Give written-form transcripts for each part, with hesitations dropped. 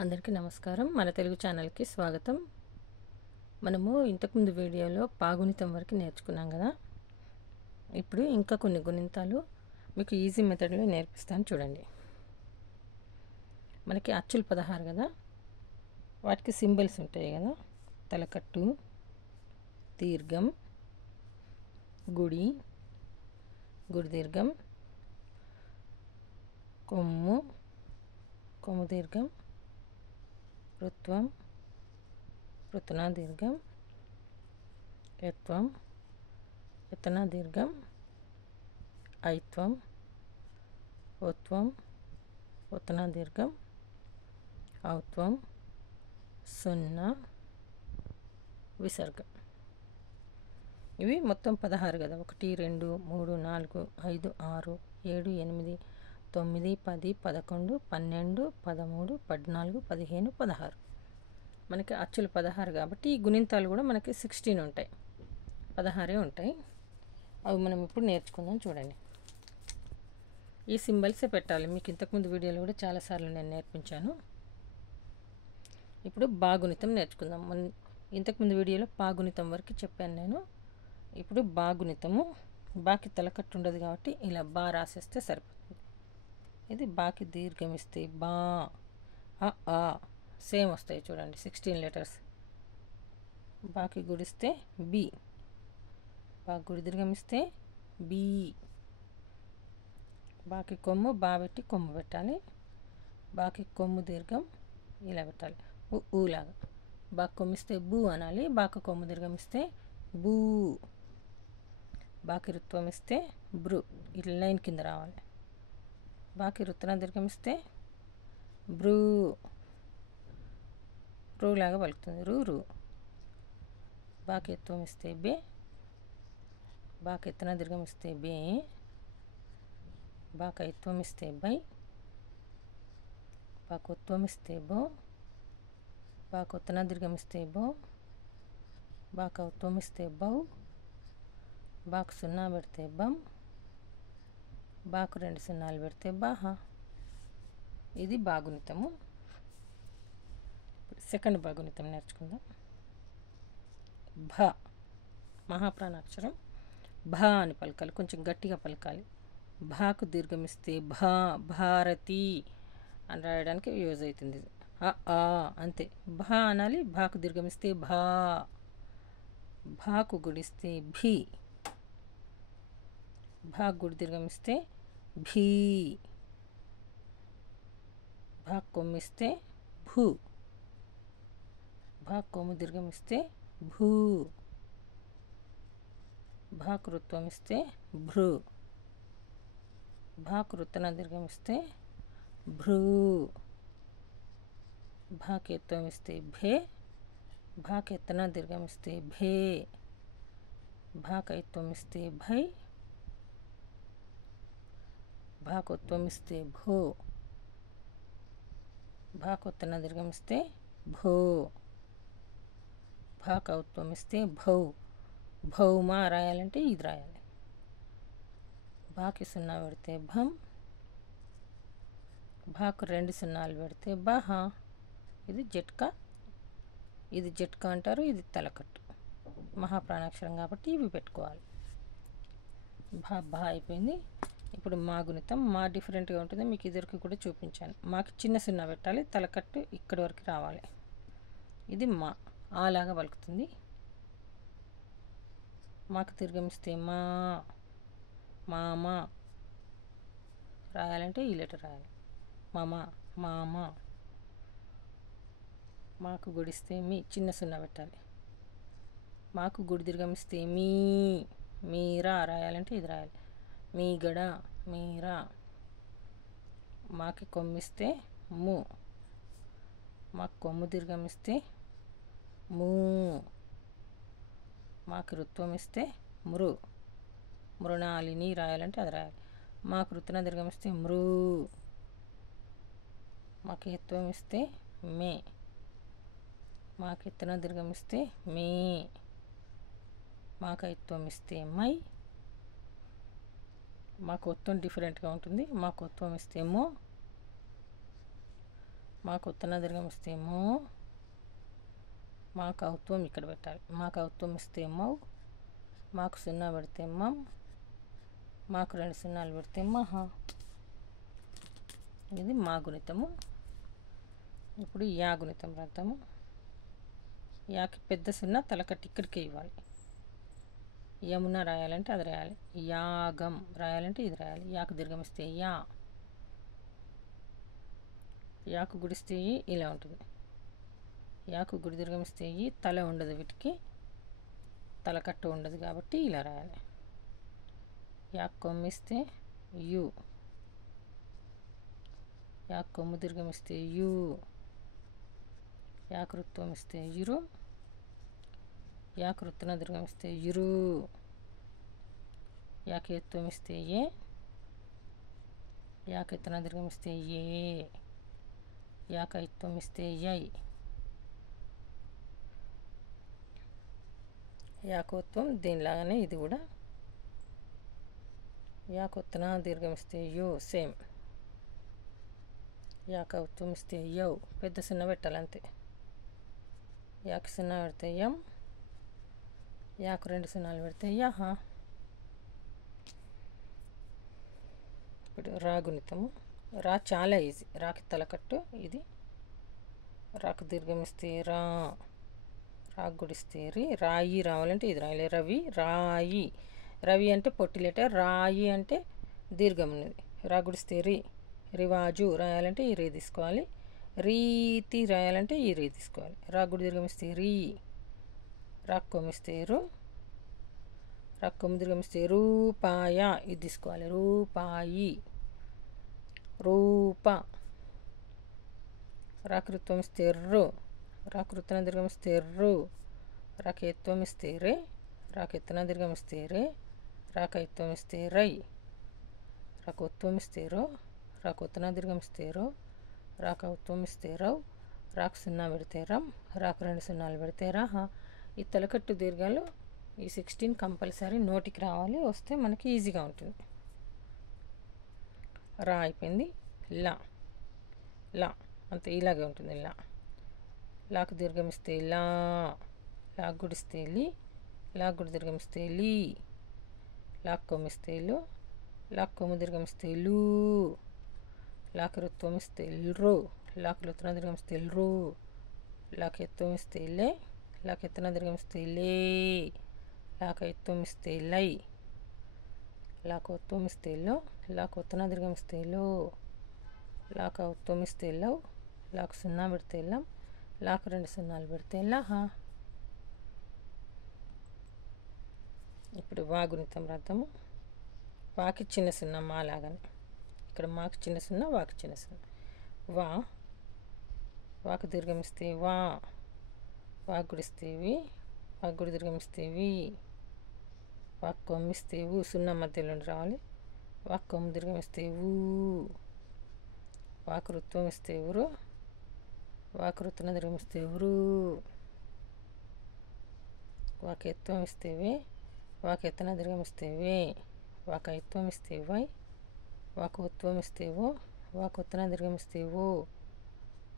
అందరికీ నమస్కారం. మన తెలుగు ఛానల్కి స్వాగతం. మనము ఇంతకుముందు వీడియోలో పాగుణితం వరకు నేర్చుకున్నాం కదా. ఇప్పుడు ఇంకా కొన్ని గుణింతాలు మీకు ఈజీ మెథడ్లో నేర్పిస్తాను చూడండి. మనకి అచ్చులు 16 కదా, వాటికి సింబల్స్ ఉంటాయి కదా. తలకట్టు, దీర్ఘం, గుడి, గుడి దీర్ఘం, కొమ్ము, కొమ్ము దీర్ఘం, వృత్వం, వృత్తన దీర్ఘం, యత్వం, యతన దీర్ఘం, ఐత్వం, ఓత్వం, ఓతన దీర్ఘం, ఔత్వం, సున్నా, విసర్గ. ఇవి మొత్తం 16 కదా. 1 2 3 4 5 6 7 8 9 10 11 12 13 14 15 16. మనకి అచ్చులు 16 కాబట్టి ఈ గుణింతాలు కూడా మనకి 16 ఉంటాయి, 16 ఉంటాయి. అవి మనం ఇప్పుడు నేర్చుకుందాం చూడండి. ఈ సింబల్సే పెట్టాలి. మీకు ఇంతకుముందు వీడియోలో కూడా చాలాసార్లు నేను నేర్పించాను. ఇప్పుడు బాగుణితం నేర్చుకుందాం. ఇంతకుముందు వీడియోలో పాగుణితం వరకు చెప్పాను నేను. ఇప్పుడు బాగుణితము. బాకి తలకట్టు ఉండదు కాబట్టి ఇలా బా రాసేస్తే సరిపోతుంది. ఇది బాకి దీర్ఘం ఇస్తే బా, ఆ సేమ్ వస్తాయి చూడండి. 16 లెటర్స్. బాకి గుడిస్తే బి, బాకి గుడి దీర్ఘం ఇస్తే బి. బాకి కొమ్ము బా పెట్టి కొమ్ము పెట్టాలి. బాకి కొమ్ము దీర్ఘం ఇలా పెట్టాలి, ఊలాగా. బాకి కొమ్ము ఇస్తే బూ అనాలి. బాకి కొమ్ము దీర్ఘం ఇస్తే బూ. బాకి రుత్వం ఇస్తే బ్రు, ఇట్లా లైన్ కింద రావాలి. బాకి రుత్తన దీర్ఘం ఇస్తే బ్రూ, బ్రూ లాగా పలుకుతుంది, రూ రూ. బాకి ఎత్వం ఇస్తే బే, బాకి ఎత్తన దీర్ఘం ఇస్తే బే. బాకి ఐత్వం ఇస్తే బై, బాకి ఒత్వం ఇస్తే బో, బాకి ఒత్తన దీర్ఘం ఇస్తే బో, బాకి ఔత్వం ఇస్తే బౌ, బాకి సున్నా పెడితే బం, బాకు 2 సున్నాలు పెడితే బాహా. ఇది బాగుణితము. సెకండ్ బాగుణితం నేర్చుకుందాం. భ, మహాప్రాణాక్షరం భ అని పలకాలి, కొంచెం గట్టిగా పలకాలి. భాకు దీర్ఘం ఇస్తే భా, భారతి అని రాయడానికి యూజ్ అవుతుంది. ఆ అంతే. భా అనాలి. భాకు దీర్ఘం ఇస్తే భా. భాకు గుడిస్తే భీ, భాకు గుడి దీర్ఘం ఇస్తే భీ. భాకు కొమ్మిస్తే భూ, భాకు కొమ్ము దీర్ఘం ఇస్తే భూ. భాకు రుత్వం ఇస్తే భ్రూ, భాకు రుత్తన దీర్ఘం ఇస్తే భ్రూ. భాకి ఎత్వం ఇస్తే భే, భాకి ఎత్తన దీర్ఘం ఇస్తే భే. భాకి ఐత్వం ఇస్తే భై, భాకు ఒత్వం ఇస్తే భో, భాకు ఒత్తన దీర్ఘం ఇస్తే భో. భాకు ఔత్వం ఇస్తే భౌ, భౌమా రాయాలంటే ఇది రాయాలి. బాకి సున్నా పెడితే భం, బాకు 2 సున్నాలు పెడితే బాహా. ఇది జట్కా, ఇది జట్కా అంటారు, ఇది తలకట్టు. మహాప్రాణాక్షరం కాబట్టి ఇవి పెట్టుకోవాలి. బా అయిపోయింది. ఇప్పుడు మా గుణితం. మా డిఫరెంట్గా ఉంటుంది, మీకు ఇద్దరికి కూడా చూపించాను. మాకు చిన్న సున్నా పెట్టాలి, తలకట్టు ఇక్కడి వరకు రావాలి. ఇది మా, అలాగా పలుకుతుంది. మాకు దీర్ఘం ఇస్తే మా, మామ రాయాలంటే ఈ లెటర్ రాయాలి. మామ, మామ. మాకు గుడిస్తే మీ, చిన్న సున్నా పెట్టాలి. మాకు గుడి దీర్ఘం ఇస్తే మీ, మీరా రాయాలంటే ఇది రాయాలి. మీ గడ, మీరా. మాకి కొమ్మిస్తే ము, మాకు కొమ్ము దీర్ఘం ఇస్తే మూ. మాకు రుత్వం ఇస్తే మృ, మృణాలిని రాయాలంటే అది రాయాలి. మాకు రుత్తన దీర్ఘం ఇస్తే మృ. మాకు ఎత్వం ఇస్తే మే, మాకు ఎత్తన దీర్ఘం ఇస్తే మే. మాకు ఐత్వం ఇస్తే మై. మాకు ఒత్వం డిఫరెంట్గా ఉంటుంది. మాకు ఒత్వం ఇస్తే మో, మాకు ఉత్తన దీర్ఘం ఇస్తే మో, మాకు ఔత్వం ఇక్కడ పెట్టాలి. మాకు ఔత్వం ఇస్తే మౌ, మాకు సున్నా పెడితే మం, మాకు 2 సున్నాలు పెడితే మహ. ఇది మా గుణితము. ఇప్పుడు యా గుణితం రాద్దాము. యాకి పెద్ద సున్నా తలకట్టి ఇక్కడికే ఇవ్వాలి. యమున రాయాలంటే అది రాయాలి. యాగం రాయాలంటే ఇది రాయాలి. యాకు దీర్ఘం ఇస్తే యా, యాకు గుడిస్తే ఇలా ఉంటుంది. యాకు గుడి దీర్ఘం ఇస్తే తల ఉండదు, వీటికి తలకట్టు ఉండదు కాబట్టి ఇలా రాయాలి. యాకు కొమ్మిస్తే యు, యాకు కొమ్ము దీర్ఘం ఇస్తే యు, యాకు వృత్తం ఇస్తే యురు, యాకు వృత్తన దీర్ఘం ఇస్తే యురు, యాకు ఎత్వం ఇస్తే ఏ, యాకు ఎత్తన దీర్ఘం ఇస్తే ఏ, యాక ఎత్వం ఇస్తే యై, యాకోత్వం దీనిలాగానే ఇది కూడా. యాకొత్తన దీర్ఘం ఇస్తే యో, సేమ్. యాకౌత్వం ఇస్తే యౌ, పెద్ద సున్నా పెట్టాలి అంతే. యాకు సున్నా పెడితే యం, యాకు 2 సున్నాలు పెడితే యహ. ఇప్పుడు రా గుణితము. రా చాలా ఈజీ. రాకి తలకట్టు ఇది. రాకు దీర్ఘం ఇస్తే రా, రాకు గుడిస్తే రి, రాయి రావాలంటే ఇది రాయాలి. రవి, రాయి. రవి అంటే పొట్టి లెటర్, రాయి అంటే దీర్ఘం ఉన్నది. రా గుడిస్తే రి. రివాజు రాయాలంటే ఈ రీ తీసుకోవాలి. రీతి రాయాలంటే ఈ రీ తీసుకోవాలి. రా గుడి దీర్ఘం ఇస్తే రీ, రాకు కొమ్మిస్తే రు, రాకు కొమ్ము దీర్ఘం ఇస్తే రూపాయ, ఇది తీసుకోవాలి. రూపాయి, రూప. రాకృత్వం ఇస్తే రు, రాకృత్తన దీర్ఘం ఇస్తే రు, రాకేత్వం ఇస్తే రే, రాకెత్తన దీర్ఘం ఇస్తే రే, రాకైత్వం ఇస్తే రై, రాకోత్వం ఇస్తే రో, రాకొత్తన దీర్ఘం ఇస్తే రో, రాకౌత్వం ఇస్తే రౌ, రాకు సున్నా పెడితే రం, రాకు 2 సున్నాలు పెడితే రాహ. ఈ తలకట్టు దీర్ఘాలు ఈ 16 కంపల్సరీ నోటికి రావాలి. వస్తే మనకి ఈజీగా ఉంటుంది. రా అయిపోయింది. లా, లా అంతే ఇలాగే ఉంటుంది. లా, లాకు దీర్ఘం ఇస్తే లా, లాకు గుడిస్తే లి, లాకు గుడి దీర్ఘం ఇస్తే లీ, లాకు కొమ్మిస్తే లు, లాకు కొమ్ము దీర్ఘం ఇస్తే లూ, లాకు రుత్వం ఇస్తే ల్రు, లాకు లుత్న దీర్ఘం ఇస్తే ల్రు, లాకు ఎత్వం ఇస్తే లే, లాకు ఎత్తన దీర్ఘం ఇస్తే లే, లాకు ఎత్వం ఇస్తే లై, లాకు ఒత్వం ఇస్తే లో, లాకు ఒత్తన దీర్ఘం ఇస్తే లో, లాకు ఒత్వం ఇస్తే లౌ, లాకు సున్నా పెడితే లం, లాకు 2 సున్నాలు పెడితే లహ. ఇప్పుడు వా గుణితం రాద్దాము. వాకి చిన్న సున్నా మా లాగానే. ఇక్కడ మాకు చిన్న సున్నా, వాకి చిన్న సున్నా. వా, వాకు దీర్ఘం ఇస్తే వా, వాకు గుడిస్తే వి, వాకు గుడి దీర్ఘం ఇస్తే వి, వాకు కొమ్మిస్తే ఊ, సున్నా మధ్యలో రావాలి. వాకు కొమ్ము దీర్ఘం ఇస్తే ఊ, వాకు వృత్వం ఇస్తే ఊరు, వాకు వృత్తన దీర్ఘం ఇస్తే ఊరు, వాకు ఎత్వం ఇస్తే వే, వాకు ఎత్తన దీర్ఘం ఇస్తే వే, వాకు ఐత్వం ఇస్తే వై, వాకు ఉత్వం ఇస్తే ఓ, వాకు ఉత్తన దీర్ఘం ఇస్తే ఓ,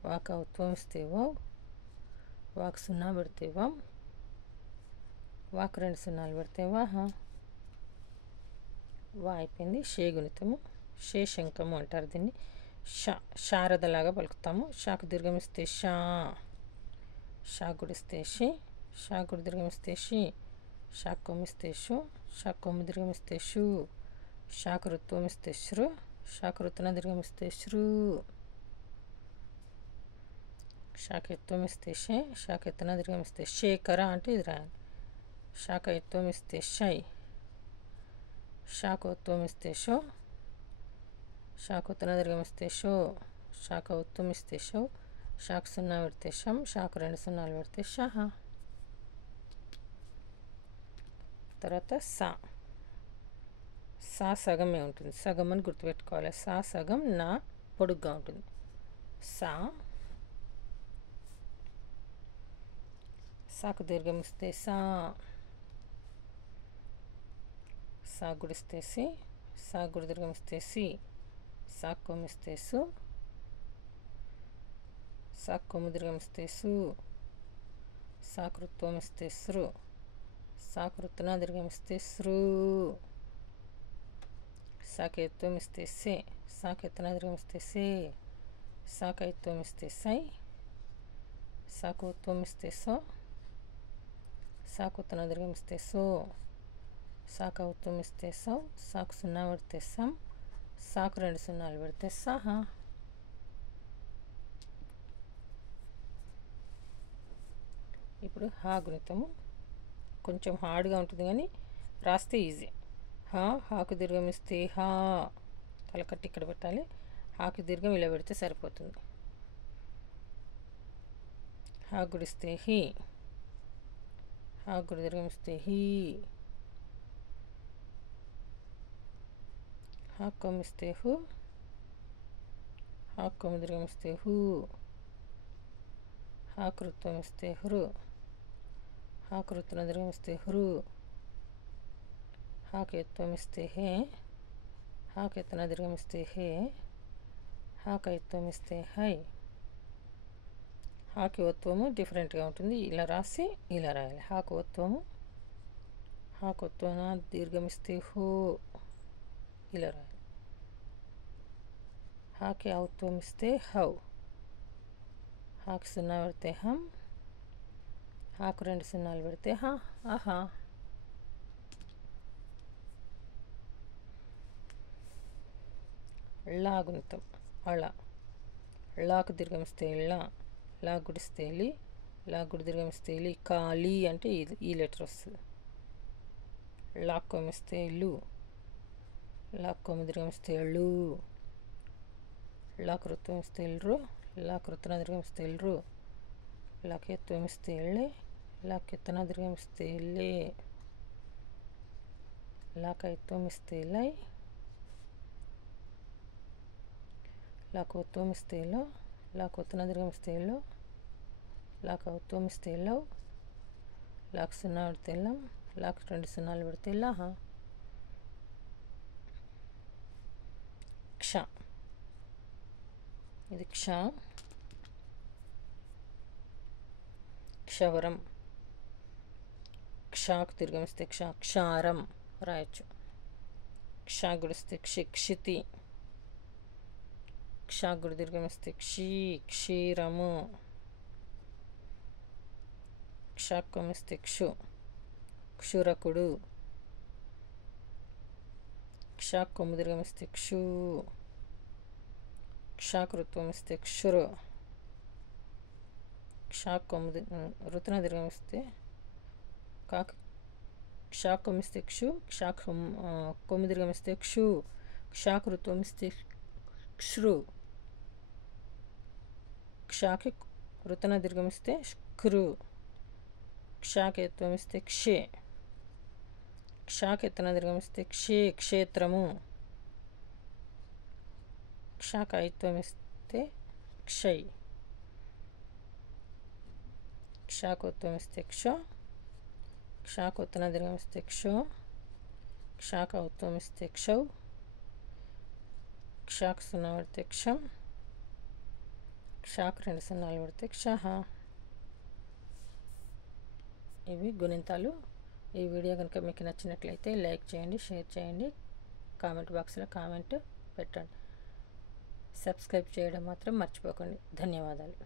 వాకు ఉత్వం ఇస్తే ఓ, వాకు సున్నా పెడితే వం, వాకు 2 సున్నాలు పెడితే వాహ. వా అయిపోయింది. షే గుణితము. షే శంఖము అంటారు దీన్ని. షా, శారదలాగా పలుకుతాము. షాకు దీర్ఘం ఇస్తే షా, షా గుడిస్తే షి, షా గుడి దీర్ఘం ఇస్తే షి, షాకు కొమ్మిస్తే షు, షాకు కొమ్ము దీర్ఘం ఇస్తే షు, షాకు రుత్వం ఇస్తే శ్రు, షాకు రుత్తన దీర్ఘం ఇస్తే శ్రు, షాకు ఎత్వం ఇస్తే షే, షాకు ఎత్తన దీర్ఘం ఇస్తే శేఖర అంటే ఇది రాయాలి. షాకు ఎత్వం ఇస్తే షై, షాకు ఉత్వం ఇస్తే షో, షాకు ఉత్తన దీర్ఘం ఇస్తే షో, షాకు ఉత్వం ఇస్తే షో, షాకు సున్నా పెడితే షం, షాకు 2 సున్నాలు పెడితే షహ. తర్వాత సా. సా సగమే ఉంటుంది. సగం అని గుర్తుపెట్టుకోవాలి. సా సగం, నా పొడుగ్గా ఉంటుంది. సా, సాకు దీర్ఘం ఇస్తే సా, సా గుడిస్తే సి, సా గుడి దీర్ఘం ఇస్తే సి, సాకు కొమ్మిస్తే సు, సాకు కొమ్ము దీర్ఘమిస్తే సు, సాకు రుత్వమిస్తే సృ, సాకు రుత్తున దీర్ఘమిస్తే సృ, సాకు ఎత్వమిస్తే సే, సాకు ఎత్తున దీర్ఘమిస్తే సే, సాకు ఐత్వమిస్తే సై, సాకు ఉత్వమిస్తే సో, సాకు ఉత్తున దీర్ఘమిస్తే సో, సాకు ఉత్వమిస్తే సౌ, సాకు సున్నా పెడితే సం, సాకు 2 సున్నాలు పెడితే సహ. ఇప్పుడు హా గుణితము కొంచెం హార్డ్గా ఉంటుంది కానీ రాస్తే ఈజీ. హాకు దీర్ఘమిస్తే హా, తలకట్టి ఇక్కడ పెట్టాలి. హాకి దీర్ఘం ఇలా పెడితే సరిపోతుంది. హా గుడిస్తే హీ, హా గుడి దీర్ఘమిస్తే హీ, హా కొమ్మిస్తే హు, హా కొమ్ము దీర్ఘమిస్తే హూ, హాకు రుత్వమిస్తే హృ, హాకు రుత్తున దీర్ఘమిస్తే హృ, హాకు ఎత్వమిస్తే హే, హాకు ఎత్తున దీర్ఘమిస్తే హే, హాకు ఐత్వమిస్తే హై. హాకి ఒత్వము డిఫరెంట్గా ఉంటుంది. ఇలా రాసి ఇలా రాయాలి. హాకు ఒత్వము, హాకు ఒత్వన దీర్ఘమిస్తే హో, ఇలా రాయాలి. హాకి ఔత్వమిస్తే హౌ, హాకి సున్నా పెడితే హం, హాకు 2 సున్నాలు పెడితే హా, ఆహా. లా గుణితం అళ, లాకు దీర్ఘమిస్తే లా, లా గుడిస్తే లి, లా గుడి దీర్ఘమిస్తే లి, కాళీ అంటే ఈ లెటర్ వస్తుంది. లాక్ కొమ్మిస్తే లు, లాక్ కొమ్ము దీర్ఘమిస్తే లు, లాక్ రుత్వమిస్తే ల్రు, లాక్ రుత్తున దీర్ఘమిస్తే ల్రు, లాక్ ఎత్వమిస్తే ళ్ళే, లాక్ ఎత్తున దీర్ఘమిస్తే లే, లాక్ ఐత్వమిస్తే లై, లాక్ ఒత్వమిస్తే లో, లాక్ ఒత్తున దీర్ఘమిస్తే లో, లాక్ ఔత్వమిస్తే లౌ, లాక్ సున్నా పెడితే లం, లాక్ 2 సున్నాలు పెడితే లహ. క్ష, ఇది క్ష, క్షవరం, క్షాకు దీర్ఘమిస్తే క్ష, క్షారం రాయొచ్చు. క్షా గుడిస్తే క్షి, క్షితి, క్షా గుడి దీర్ఘమిస్తే క్షీ, క్షీరము, క్షా కొమ్మిస్తే క్షు, క్షురకుడు, క్షా కొమ్ము దీర్ఘమిస్తే క్షు, క్షాకు రుత్వమిస్తే క్షురు, క్షా కొమ్ము రుత్తున దీర్ఘమిస్తే కాకు, క్షా కొమ్మిస్తే క్షు, క్షా కొమ్ము దీర్ఘమిస్తే క్షు, క్షాకు రుత్వమిస్తే క్షృ, క్షాకి రుత్తున దీర్ఘమిస్తే క్రు, క్షాకి ఎత్వమిస్తే క్షే, క్షాకి ఎత్తున దీర్ఘమిస్తే క్షే, క్షేత్రము, క్షాకు ఐత్వమిస్తే క్షై, క్షాకు ఉత్వమిస్తే క్షో, క్షాకు ఉత్తున దీర్ఘమిస్తే క్షో, క్షాకు ఔత్వమిస్తే క్షౌ, క్షాకు సున్నా పెడితే క్షం, క్షాకు 2 సున్నాలు పెడితే క్షహ. ఇవి గుణింతాలు. ఈ వీడియో కనుక మీకు నచ్చినట్లయితే లైక్ చేయండి, షేర్ చేయండి, కామెంట్ బాక్స్లో కామెంట్ పెట్టండి. సబ్స్క్రైబ్ చేయడం మాత్రం మర్చిపోకండి. ధన్యవాదాలు.